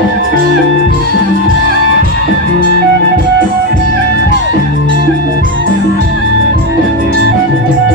Thank you.